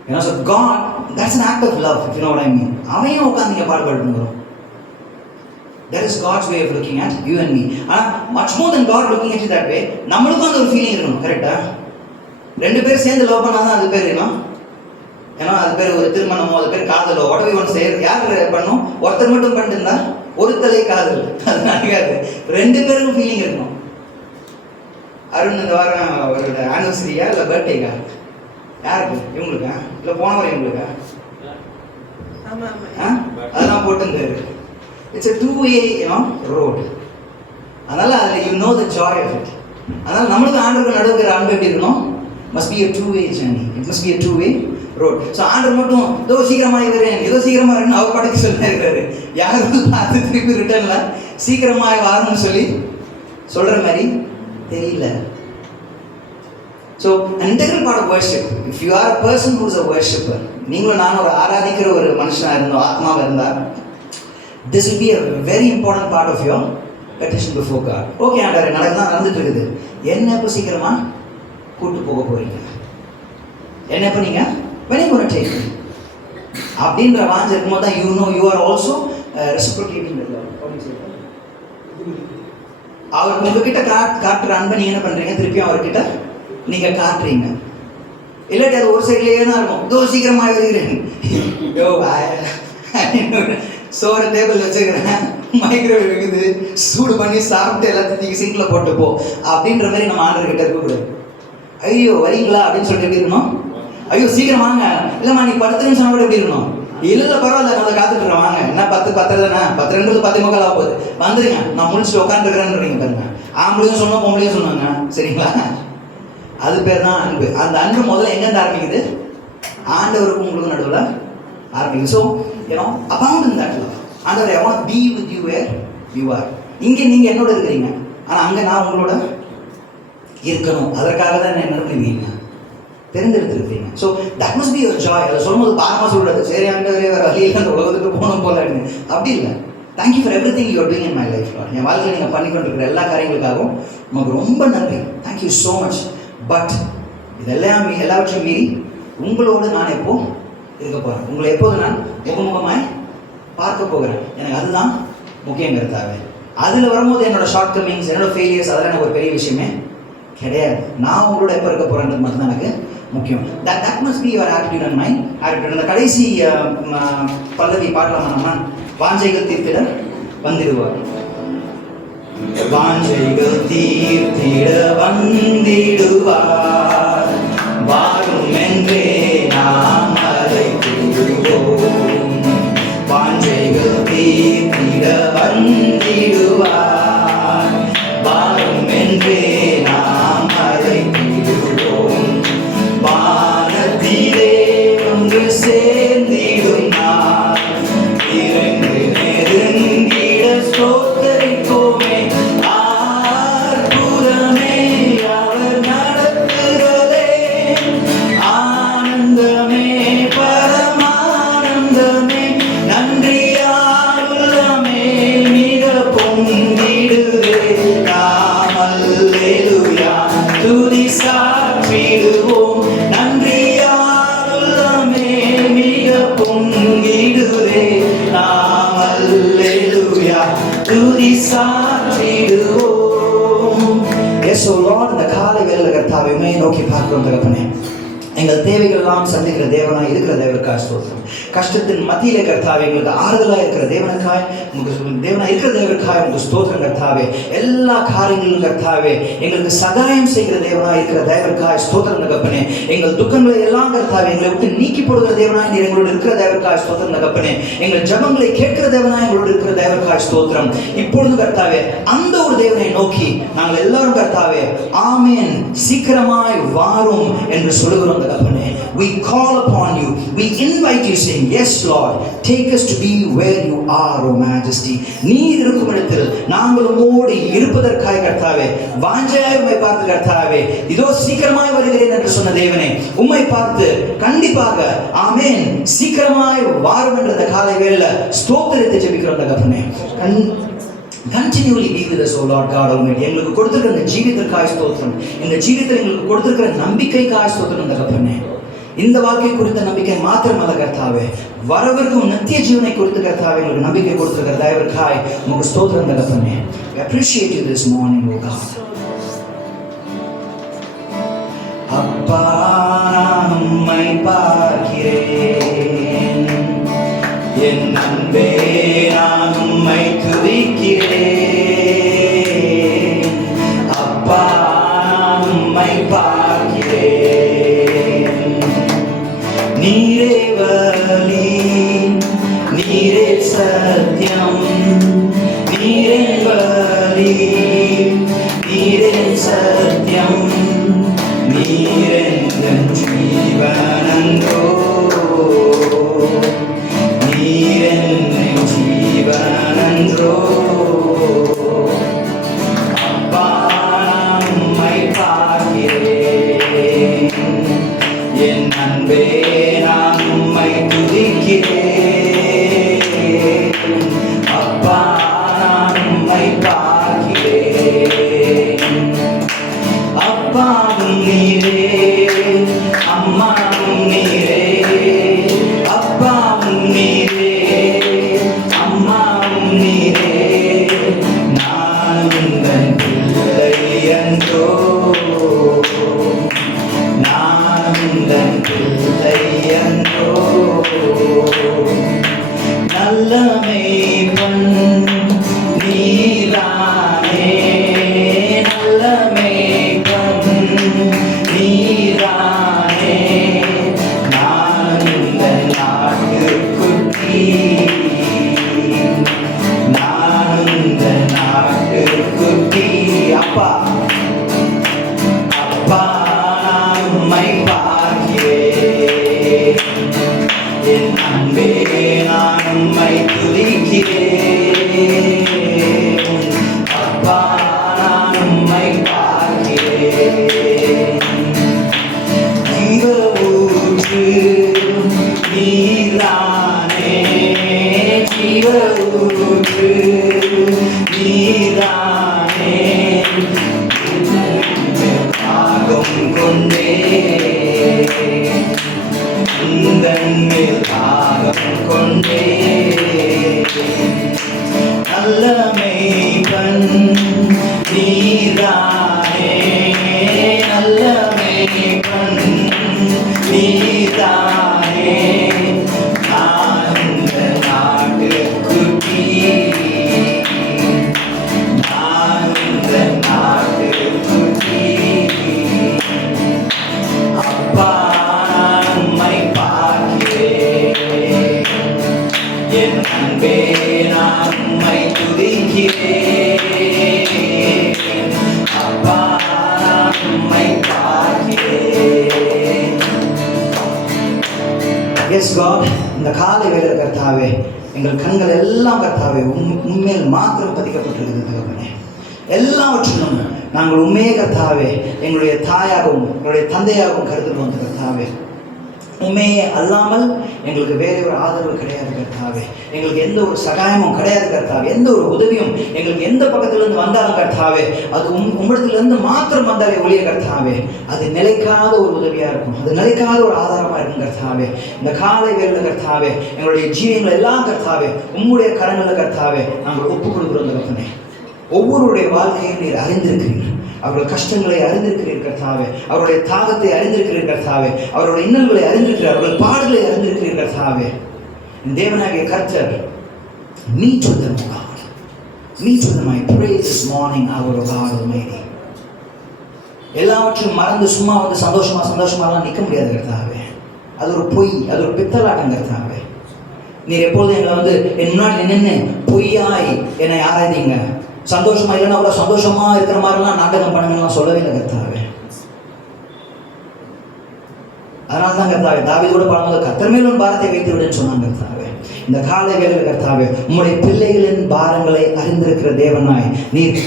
ஏன்னா so God that's an act of love, if you know what I mean. அவையும் உட்காந்து நீங்கள் பாடுபடுங்கிறோம். That is God's way of looking at you and me. ஆனால் much more than God looking at you that way, நம்மளுக்கும் அந்த ஒரு feeling இருக்கணும். கரெக்டா? ரெண்டு பேர் சேர்ந்து லவ் பண்ணாதான் அது பேர் ஏன்னா அது பேர் ஒரு திருமணமோ, அது பேர் காதலோ, whatever you want to say. யார் பண்ணும்? ஒருத்தர் மட்டும் பண்ணிட்டு இருந்தா ஒரு தலை காதல், அது நடக்காது. ரெண்டு பேருக்கும் ஃபீலிங் இருக்கணும். அருண் இந்த வாரம் அவரோட ஆனிவர்சரியா இல்லை பர்த்டேக்கா? யாருக்கு? இவங்களுக்கா இல்லை போன வாரம் இவங்களுக்கா? அதெல்லாம் போட்டுருந்தாரு. It's a two-way road. அதனால அதில் you know the joy of it. அதனால நம்மளுக்கு ஆண்டவருக்கு நடுவுக்கிற அன்பு எப்படி இருக்கணும்? Must be a two-way journey. It must be a two-way road. So ஆண்டவர் மட்டும் ஏதோ சீக்கிரமாக இருக்கிறேன், ஏதோ சீக்கிரமாக இருக்குன்னு அவர் படத்துக்கு சொல்லி இருக்கிறாரு. யாரும் பார்த்து திருப்பி ரிட்டர்ன்ல சீக்கிரமாக வரணும்னு சொல்லி சொல்கிற மாதிரி தெரியல. So an integral part of worship, if you are a person who is a worshipper, நீங்களும் நானும் ஒரு ஆராதிக்கிற ஒரு மனுஷனாக இருந்தோம், ஆத்மாவாக இருந்தால், this will be a very important part of your petition before God. Okay ஆண்டவரே, நடந்துட்டு இருக்குது, என்ன இப்போ சீக்கிரமாக கூப்பிட்டு போக போகிறீங்க, என்ன இப்போ நீங்கள் when are you going to take me அப்படின்ற வாஞ்சை இருக்கும்போது தான் you know you are also reciprocating the love. அவருக்கு உங்ககிட்ட காட்டுற அன்பை நீங்கள் என்ன பண்ணுறீங்க? திருப்பியும் அவர்கிட்ட நீங்கள் காட்டுறீங்க. இல்லாட்டி அது ஒரு சைட்லேயே தான் இருக்கும். இதோ சீக்கிரமாக வருகிறேன், யோ சோறு டேபிள் வச்சுக்கிறேன், மைக்ரோவேவ் இருக்குது, சூடு பண்ணி சாப்பிட்டு எல்லாத்தையும் சிங்கில் போட்டு போ அப்படின்ற மாதிரி நம்ம ஆண்டர்கிட்ட இருக்கக்கூடாது. ஐயோ வரீங்களா அப்படின்னு சொல்லிட்டு எப்படி இருக்கணும்? ஐயோ சீக்கிரம் வாங்க, இல்லைம்மா நீ 10 நிமிஷம் கூட எப்படி இருக்கணும்? இல்லை பரவாயில்ல, நான் காத்துட்டுறேன், வாங்க, என்ன 10 தானே, 10 10:45 ஆக போகுது, வந்துடுங்க, நான் முடிச்சுட்டு உட்காந்துருக்கிறேன்றீங்க பாருங்க. ஆம்பளையும் சொன்னோம், பொம்பளையும் சொன்னாங்க, சரிங்களா? அது பேர் தான் அன்பு. அந்த அன்பு முதல்ல எங்கேருந்து ஆரம்பிக்குது? ஆண்டவருக்கும் உங்களுக்கும் நடுவில் ஆரம்பிக்குது. So abound in that love. ஆண்டவரே, I want to be with you where you are. இங்கே நீங்கள் என்னோட இருக்கிறீங்க, ஆனால் அங்கே நான் உங்களோட இருக்கணும். அதற்காக தான் என்ன பண்ணுவீங்க? தெரிந்தெடுத்துருப்பீங்க. So that must be your joy. அதை சொல்லும்போது பாரமாக சொல்கிறது, சரி ஆண்டவரே வேறு வழியில் அந்த உலகத்துக்கு போகணும் போலான்னு அப்படி இல்லை. Thank you for everything you are doing in my life. என் வாழ்க்கையில் நீங்கள் பண்ணி கொண்டிருக்கிற எல்லா காரியங்களுக்காகவும் உங்களுக்கு ரொம்ப நன்றி. Thank you so much. பட் இதெல்லாம் எல்லாவற்றையும் மீறி உங்களோடு நான் எப்போ இருக்க போகிறேன், உங்களை எப்போது நான் முகமுகமாய் பார்க்க போகிறேன். எனக்கு அதுதான் முக்கியங்கிறதாவே. அதில் வரும்போது என்னோட ஷார்ட் கமிங்ஸ், என்னோட ஃபெயிலியர்ஸ், அதெல்லாம் எனக்கு ஒரு பெரிய விஷயமே கிடையாது. நான் உங்களோட எப்போ இருக்க போகிறேன்றது மட்டும் தான் எனக்கு முக்கியம். That must be your attitude and mind attitude. அந்த கடைசி பல்லவி பாடலாமா நம்ம? வாஞ்சைகள் தீர்த்திட வந்திடுவார், வாஞ்சைகள் தீர்த்திட வந்திடுவார், வாரும் என்றே நாம் அழைத்திடுவோம். வாஞ்சைகள் தீர்த்திட வந்திடுவார், வாரும் என்றே நாம் அழைத்திடுவோம். வானத்திலே ஒன்று சேர்ந்திடும் நாள், இறங்கு நெருங்கிட ஸ்தோத்தரிப்போமே. அற்புதமே அவர் நடத்துகிறதே, ஆனந்தமே பரமானந்தமே, நன்றியால் உள்ளமே மிக பொங்கிடுதே. நாம் அல்லேலூயா துதி சாற்றிடுவோம், நன்றியால் உள்ளமே மிக பொங்கிடுதே. நாம் அல்லேலூயா துதி சாற்றிடுவோம். எஸ் ஓ லார்ட், இந்த காலை வேளையில கர்த்தாவே உம்மை நோக்கி பார்க்கிறோம் தகப்பனே. எங்கள் தேவைகள் எல்லாம் சந்திக்கிற தேவனாய் இருக்கிற தேவனுக்காய் ஸ்தோத்திரம். கஷ்டத்தின் மத்தியிலே கர்த்தாவே எங்களுக்கு ஆறுதலாக இருக்கிற தேவனுக்காய், உங்களுக்கு தேவனாய் இருக்கிற தேவனுக்காய் உங்களுக்கு ஸ்தோத்திரம் கர்த்தாவே. எல்லா காரியங்களிலும் கர்த்தாவே எங்களுக்கு சகாயம் செய்கிற தேவனாய் இருக்கிற தேவனுக்காய் ஸ்தோத்திரம் தகப்பனே. எங்கள் துக்கங்களை எல்லாம் கர்த்தாவே எங்களை விட்டு நீக்கி போடுகிற தேவனாய் நீர் எங்களோடு இருக்கிற தேவனுக்காய் ஸ்தோத்திரம் தகப்பனே. எங்கள் ஜெபங்களை கேட்கிற தேவனாய் எங்களோடு இருக்கிற தேவனுக்காய் ஸ்தோத்திரம். இப்பொழுது கர்த்தாவே அந்த ஒரு தேவனை நோக்கி நாங்கள் எல்லாரும் கர்த்தாவே ஆமென் சீக்கிரமாய் வாரும் என்று சொல்லுகிறோம் தகப்பனே. We call upon you, we invite you saying, yes Lord, take us to be where you are, O Majesty. நீர் இருக்கும் இடத்தில் நாங்கள் உம்மோடு இருப்பதற்காக கர்த்தாவே வாஞ்சையாய் உம்மை பார்த்து கர்த்தாவே இதோ சீக்கிரமாய் வருகிறேன் என்று சொன்ன தேவனே, உம்மை பார்த்து கண்டிப்பாக ஆமென் சீக்கிரமாய் வாரும் என்ற இந்த காலை வேளையில ஸ்தோத்திரத்தை ஜெபிக்கிறோம் தகப்பனே. Continually be with us, O Lord God Almighty. எங்களுக்கு கொடுத்திருக்கிற இந்த ஜீவிதத்திற்காய் ஸ்தோத்திரம், இந்த ஜீவிதத்தில் எங்களுக்கு கொடுத்திருக்கிற நம்பிக்கைக்காய் ஸ்தோத்திரம் தகப்பனே. இந்த வாழ்க்கை குறித்த நம்பிக்கை மாத்திரமல்ல கர்த்தாவே, வரவிருக்கும் நித்திய ஜீவனை குறித்து கர்த்தாவே எங்களுக்கு நம்பிக்கை கொடுத்திருக்கிற தயவிற்காய் உமக்கு ஸ்தோத்திரம் தகப்பனே. We appreciate you this morning, O God. அப்பா நான் உம்மை பார்க்கிறேன், என் அன்பே நான் உம்மை துதிக்கிறேன். அப்பா நான் உம்மை பார்க்கிறேன், நீரே வழி, நீரே சத்தியம், நீரே வழி, நீரே சத்தியம், நீரென் ஜீவனன்றோ, நீரென் ஜீவனன்றோ. அப்பா நான் உம்மை பார்க்கிறேன், என் அன்பே நான் உம்மை துதிக்கிறேன். அப்பா நான் உம்மை பார்க்கிறேன். அப்பாவும் நீரே, அம்மாவும் நீரே, அப்பாவும் நீரே, அம்மாவும் நீரே, நான் உந்தன் பிள்ளை என்றோ, நான் உந்தன் பிள்ளை என்றோ. நல்ல மேய்ப்பன் நீரானே, நல்ல மேய்ப்பன் நீரானே, நான் உந்தன் ஆட்டுக்குட்டி, நான் உந்தன் ஆட்டுக்குட்டி. அப்பா அப்பா நான் உம்மை பார்க்கிறேன், என் அன்பே நான் உம்மை துதிக்கிறேன். அப்பா நான் உம்மை பார்க்கிறேன். ஜீவ ஊற்று நீரானே, ஜீவ ஊற்று நீரானே, தாகம் கொண்டே, உந்தன் மேல் தாகம் கொண்டே. நல்ல மேய்ப்பன் நீரானே, நல்ல மேய்ப்பன் நீரானே, நான் உந்தன் ஆட்டுக்குட்டி, நான் உந்தன் ஆட்டுக்குட்டி. அப்பா நான் உம்மை பார்க்கிறேன், என் அன்பே நான் உம்மை துதிக்கிறேன். அப்பா நான் உம்மை பார்க்கிறேன். Yes God, இந்த காலை வேளையில கர்த்தாவே எங்கள் கண்கள் எல்லாம் கர்த்தாவே உண்மையில் மாத்திரம் பதிக்கப்பட்டிருக்கிறது தகப்பனே. எல்லாவற்றிலும் நாங்கள் உண்மையே கர்த்தாவே எங்களுடைய தாயாகவும் எங்களுடைய தந்தையாகவும் கருத்தில் வந்து கர்த்தாவே, உண்மையே அல்லாமல் எங்களுக்கு வேற ஒரு ஆதரவு கிடையாது கர்த்தாவே, எங்களுக்கு எந்த ஒரு சகாயமும் கிடையாது கர்த்தாவே, எந்த ஒரு உதவியும் எங்களுக்கு எந்த பக்கத்திலிருந்து வந்தாலும் கர்த்தாவே அது உம்மிடத்திலிருந்து மாத்திரம் வந்தாலே ஒழிய கர்த்தாவே அது நிலைக்காத ஒரு உதவியா இருக்கும், அது நிலைக்காத ஒரு ஆதாரமா இருக்கும் கர்த்தாவே. இந்த காலை வேளையில கர்த்தாவே எங்களுடைய ஜீவங்கள் எல்லாம் கர்த்தாவே உம்முடைய கரங்களை கர்த்தாவே நாங்கள் ஒப்புக் கொடுக்கிறோம் தகப்பனே. ஒவ்வொருடைய வாழ்க்கையை நீர் அறிந்திருக்கிறீர், அவருடைய கஷ்டங்களை அறிந்திருக்கிறீர் கர்த்தாவே, அவருடைய தாகத்தை அறிந்திருக்கிறீர் கர்த்தாவே, அவருடைய இன்னல்களை அறிந்திருக்கிறார், அவருடைய பாடுகளை அறிந்திருக்கிறீர் கர்த்தாவே. தேவனாகிய கர்த்தர் meet with them, God. Meet with them, I pray this morning, our God Almighty. எல்லாவற்றையும் மறந்து சும்மா வந்து சந்தோஷமாலாம் நிற்க முடியாது கர்த்தாவே. அது ஒரு பொய், அது ஒரு பித்தலாட்டம் கர்த்தாவே. நீர் எப்போதும் எங்களை வந்து என் முன்னாடி நின்று பொய்யாய் என்னை ஆராய்ந்தீங்க, சந்தோஷமா இல்லைன்னா கூட சந்தோஷமா இருக்கிற மாதிரிலாம் நாடகம் பண்ணுங்கலாம் சொல்லவே இல்லை கர்த்தாவே. அதனால தான் கர்த்தாவே தாவீது கூட பாடும்போது கர்த்தர் மேல் உன் பாரத்தை வைத்து விடுன்னு சொன்னாங்க கர்த்தாவே. இந்த காலை வேளையில் கர்த்தாவே உம்முடைய பிள்ளைகளின் பாரங்களை அறிந்திருக்கிற தேவனாய் நீர்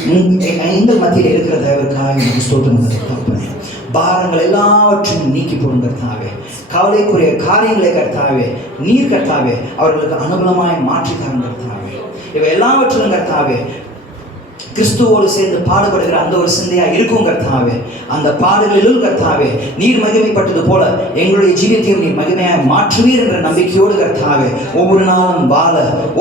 எங்கள் மத்தியில் இருக்கிற தேவனுக்காக எனக்கு ஸ்தோத்திரம் தகப்பனே. பாரங்கள் எல்லாவற்றையும் நீக்கி போடும் கர்த்தாவே, கவலைக்குரிய காரியங்களை கர்த்தாவே நீர் கர்த்தாவே அவர்களுக்கு அனுகூலமாய் மாற்றித்தாங்க கர்த்தாவே. இவை எல்லாவற்றிலும் கர்த்தாவே கிறிஸ்துவோடு சேர்ந்து பாடுபடுகிற அந்த ஒரு சிந்தையா இருக்கும் கர்த்தாவே. அந்த பாடுகளிலும் கர்த்தாவே நீர் மகிமைப்பட்டது போல எங்களுடைய ஜீவியத்தையும் நீர் மகிமையாக மாற்றுவீர் என்ற நம்பிக்கையோடு கர்த்தாவே ஒவ்வொரு நாளும் வாழ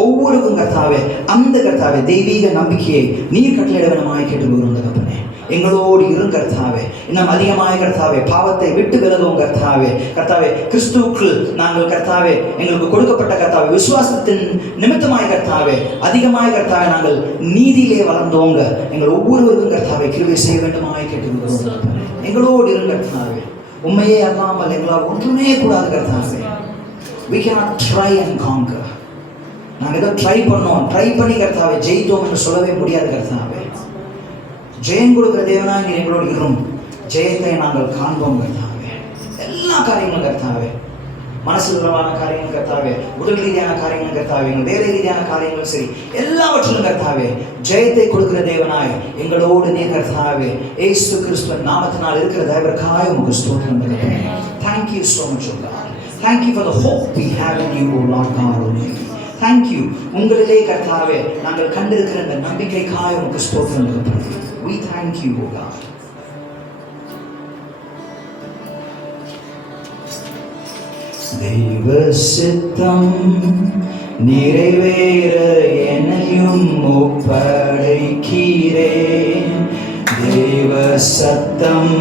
ஒவ்வொருக்கும் கர்த்தாவே அந்த கர்த்தாவே தெய்வீக நம்பிக்கையை நீர் கட்டளையிட வேணுமாய் கேட்டுக்கொள்கிறோம் தகப்பனே. எங்களோடு இரும் கர்த்தாவே. இன்னும் அதிகமாக கர்த்தாவே பாவத்தை விட்டு விலகும் கர்த்தாவே. கர்த்தாவே கிறிஸ்துவுக்குள் நாங்கள் கர்த்தாவே எங்களுக்கு கொடுக்கப்பட்ட கர்த்தாவே விசுவாசத்தின் நிமித்தமாய் கர்த்தாவே அதிகமாக கர்த்தாவே நாங்கள் நீதியிலே வளர்ந்தோங்க. எங்கள் ஒவ்வொருவருக்கும் கர்த்தாவே கிருபை செய்ய வேண்டுமாய் கேட்டுக்கொள்கிறோம். எங்களோடு இரும் கர்த்தாவே. உண்மையே அல்லாமல் எங்களால் ஒன்றுமே கூடாது கர்த்தாவே. We cannot try and conquer. நாங்கள் ஏதோ ட்ரை பண்ணி கர்த்தாவே ஜெயித்தோம் என்று சொல்லவே முடியாது கர்த்தாவே. ஜெயம் கொடுக்கிற தேவனாய் நீர் எங்களோடு இரும். ஜெயத்தை நாங்கள் காண்போம் கர்த்தாவே. எல்லா காரியங்களும் கர்த்தாவே, மனசுலமான காரியங்கள் கர்த்தாவே, உடல் ரீதியான காரியங்கள் கர்த்தாவே, எங்கள் வேலை ரீதியான காரியங்களும் சரி எல்லாவற்றிலும் கர்த்தாவே ஜெயத்தை கொடுக்கிற தேவனாய் எங்களோடு நீர் கர்த்தாவே இயேசு கிறிஸ்துவின் நாமத்தினால் இருக்கிற தயவிற்காக உமக்கு ஸ்தோத்திரம் தகப்பனே. Thank you so much, O God. Thank you for the hope we have in you, O Lord God Almighty. Thank you. உங்களிலே கர்த்தாவே நாங்கள் கண்டிருக்கிற இந்த நம்பிக்கைக்காக உமக்கு ஸ்தோத்திரம் தகப்பனே. We thank you, O God. தெய்வ சித்தம் நிறைவேற என்னையும் ஒப்படைக்கிறேன். தெய்வ சத்தம்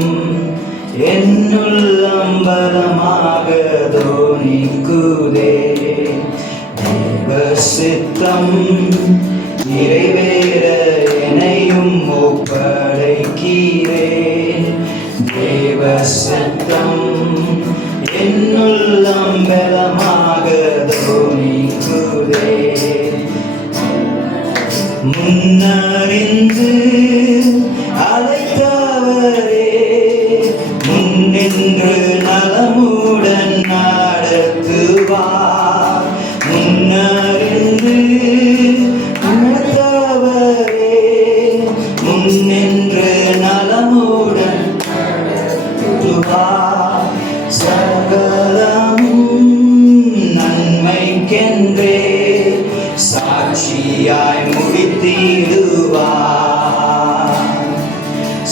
என்னுள்ளம் பலமாக தோனிக்குதே. தெய்வ சித்தம் நிறைவேற என்னையும் ஒப்படைக்கிறேன். தேவ சித்தம் என்னுள்ளம் பலமாக தோனிக்குதே. முன்னறிந்து அழைத்தவரே முன்னின்று நலமுடன் நடத்துவார். முன்னறிந்து அழைத்தவரே முன்னின்று நலமுடன் நடத்துவார். சகலமும் நன்மைக்கென்றே சாட்சியாய் முடித்திடுவார்.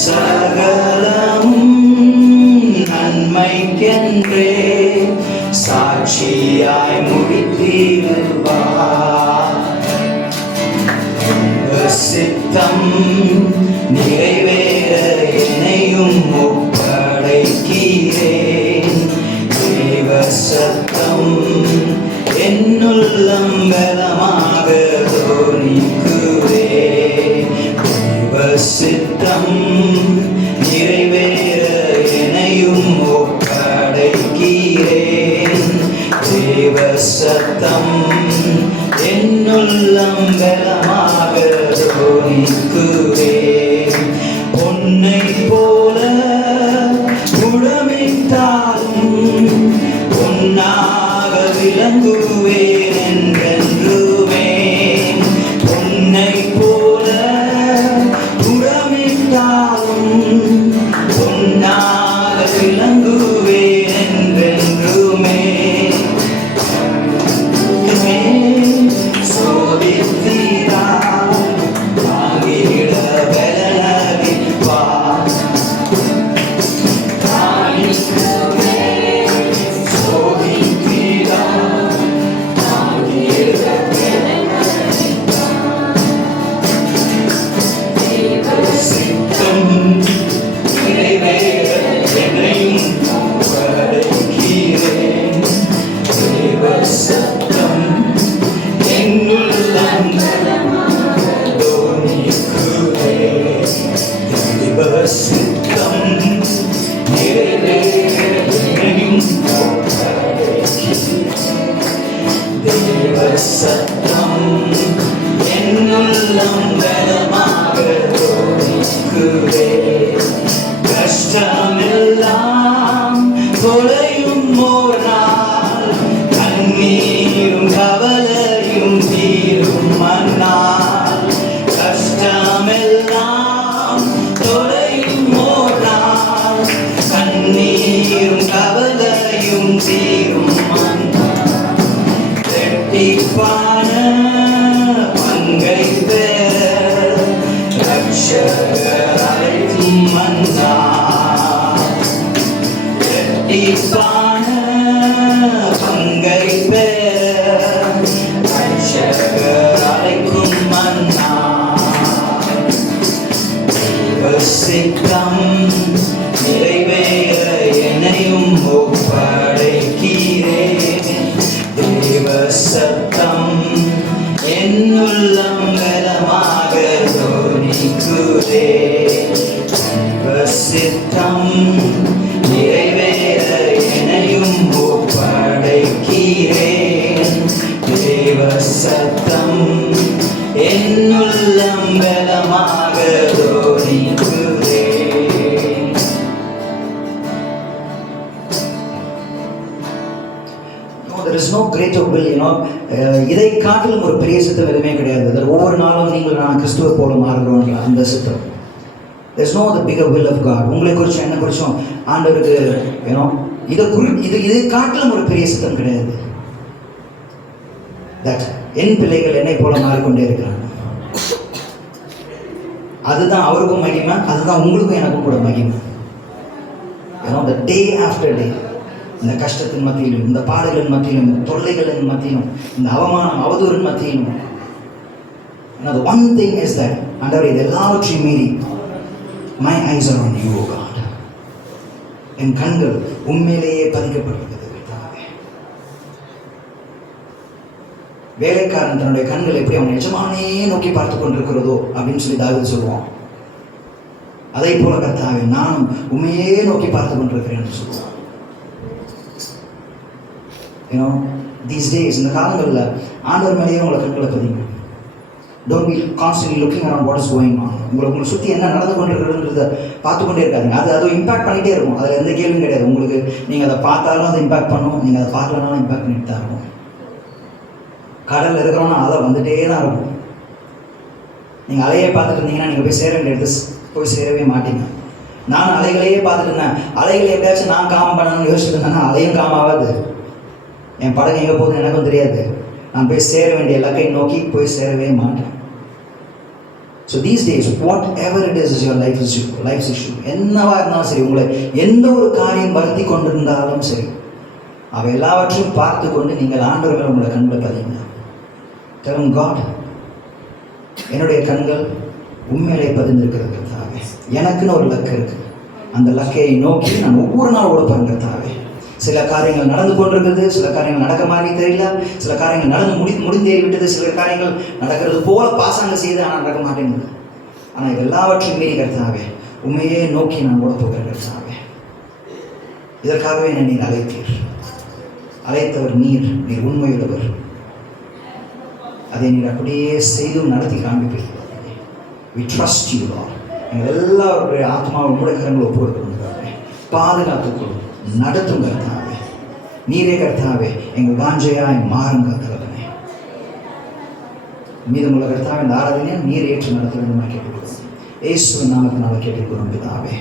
சகலமும் நன்மைக்கென்றே சாட்சியாய் முடித்திடுவார். சித்தம் நிறைவேற என்னையும் ஒப்படைக்கிறேன். தேவ சத்தம் என்னுள்ளம் பலமாக தோனிக்குதே. தேவ சித்தம் நிறைவேற என்னையும் ஒப்படைக்கிறேன். தேவ சத்தம் என்னுள்ளம் பலமாக தோனிக்குதே. பொன்னை போல உடமைத்தாலும் பொன்னாக விளங்குவேன் என்றென்றுமே. பொன்னை போல உடமைத்தாலும் பொன்னாக விளங்குவேன் என்றென்றுமே. சோதித்தீரா ஆகிட பலனளிப்பா. சோதித்தீரா ஆகிட சித்தம் நிறைவேற என்னையும் ஒப்படைக்கிறேன். தேவ சத்தம் என்னுள்ளம் தோனிக்குதே. தேவ சித்தம் நிறைவேற என்னையும் ஒப்படைக்கிறேன். தேவ சத்தம் என்னுள்ளம் பலமாக தோனிக்குதே. கஷ்டமெல்லாம் தொலையும் ஓர் நாள், கண்ணீரும் கவலையும் தீரும் அந்நாள். கஷ்டமெல்லாம் தொலையும் ஓர் நாள், கண்ணீரும் கவலையும் தீரும் அந்நாள். இரட்டிப்பான பங்கை பெற இரட்டிப்பான பங்கை பெற ரட்சகர் அழைக்கும் மன்னா சித்தம் நிறைவேற என்னையும் ஒப்படைக்கிறேன். தேவ சத்தம் என்னுள்ளம் பலமாக தோணிக்குதே. தேவ சித்தம் நிறைவேற என்னையும் ஒப்படைக்கிறேன். தேவ சத்தம் என்னுள்ளம் பலமாக தோணிக்குதே. There is no greater will, இதை காட்டிலும் ஒரு பெரிய சித்தம் எதுவுமே கிடையாது. ஒவ்வொரு நாளும் நீங்கள் நான் கிறிஸ்துவை போல மாறுகிறோம் அந்த சித்தம். There is no other bigger will of God. உங்களை குறிச்சும் என்ன குறிச்சும் ஆண்டவருக்கு இதை காட்டிலும் ஒரு பெரிய சித்தம் கிடையாது. That என் பிள்ளைகள் என்னை போல மாறிக்கொண்டே இருக்கிறாங்க. அதுதான் அவருக்கும் மகிமை, அதுதான் உங்களுக்கும் எனக்கும் கூட மகிமை. The day after day, இந்த கஷ்டத்தின் மத்தியிலும், இந்த பாடுகளின் மத்தியிலும், இந்த தொல்லைகளின் மத்தியிலும், இந்த அவமானம் அவதூறின் மத்தியிலும், the one thing is that ஆண்டவரே இது எல்லாவற்றையும் மீறி my eyes are on you, O God. என் கண்கள் உண்மையிலேயே பதிக்கப்பட்டிருக்கிறது. வேலைக்காரன் தன்னுடைய கண்கள் எப்படி அவன் எஜமானே நோக்கி பார்த்து கொண்டிருக்கிறதோ அப்படின்னு சொல்லி தாவீது சொல்லுவான். அதை போல கர்த்தாவே நானும் உண்மையே நோக்கி பார்த்து கொண்டிருக்கிறேன் என்று சொல்லுவான். these days இந்த காலங்களில் ஆண்டவர் மேலேயே உங்களை கண்களை பதிங்க. Don't be constantly looking around what is going on. உங்களை சுற்றி என்ன நடந்து கொண்டிருக்கிறதுன்றதை பார்த்து கொண்டே இருக்காதுங்க. அது இம்பாக்ட் பண்ணிகிட்டே இருக்கும். அதில் எந்த கேள்வியும் கிடையாது. உங்களுக்கு நீங்கள் அதை பார்த்தாலும் அதை இம்பாக்ட் பண்ணும், நீங்கள் அதை பார்க்கலனாலும் இம்பாக்ட் பண்ணிட்டு தான் இருக்கும். கடலில் இருக்கிறோன்னா அலை வந்துட்டே தான் இருக்கும். நீங்கள் அலையை பார்த்துட்டு இருந்தீங்கன்னா நீங்கள் போய் சேர வேண்டிய இடத்து போய் சேரவே மாட்டீங்க. நான் அலைகளையே பார்த்துட்டு இருந்தேன். அலைகளை எப்படியாச்சும் நான் காம் பண்ணணும்னு யோசிச்சுட்டு இருந்தேன்னா அலையும் காமாவாது. என் படகு எங்கே போகுதுன்னு எனக்கும் தெரியாது. நான் போய் சேர வேண்டிய இலக்கை நோக்கி போய் சேரவே மாட்டேன். So these days what ever it is your life issue என்னவா இருந்தாலும் சரி, உங்களை எந்த ஒரு காரியம் வருத்தி கொண்டிருந்தாலும் சரி, அவை எல்லாவற்றையும் பார்த்து கொண்டு நீங்கள் ஆண்டவர்கள் உங்களை கண்களை பதிங்க. Tell him, God, என்னுடைய கண்கள் உண்மையிலே பதிந்திருக்கிறது கர்த்தாவே. எனக்குன்னு ஒரு லக்கு இருக்கு. அந்த லக்கையை நோக்கி நான் ஒவ்வொரு நாள் ஓட போறேன் கர்த்தாவே. சில காரியங்கள் நடந்து கொண்டிருக்குது, சில காரியங்கள் நடக்க மாதிரி தெரியல, சில காரியங்கள் நடந்து முடிந்தேறி விட்டது, சில காரியங்கள் நடக்கிறது போல பாசாங்க செய்து ஆனால் நடக்க மாட்டேங்குது. ஆனால் இது எல்லாவற்றையும் மீறி கர்த்தாவே உண்மையே நோக்கி நான் ஓட போகிறேன் கர்த்தாவே. இதற்காகவே என்னை நீர் அழைத்தீர். அழைத்தவர் நீர் உண்மையுள்ளவர். அதை நீர் அப்படியே செய்தும் நடத்தி காண்பிப்பீர்கள். We trust you, Lord. எங்கள் எல்லாருடைய ஆத்மாவை உங்களுடைய கரங்களை ஒப்புக்கொடுக்கிறாங்க. பாதுகாத்துக்கொள்ளும், நடத்தும் கர்த்தாவே. நீரே கர்த்தாவே எங்கள் வாஞ்சையாய் மாறும் கர்த்தாவே. மீதமுள்ள கர்த்தாவே இந்த ஆராதனையை நீர் ஏற்று நடத்த வேண்டுமா கேட்டுக்கொள்ளும். இயேசுவின் நாமத்தினால கேட்டுக்கொள்ளும் பிதாவே.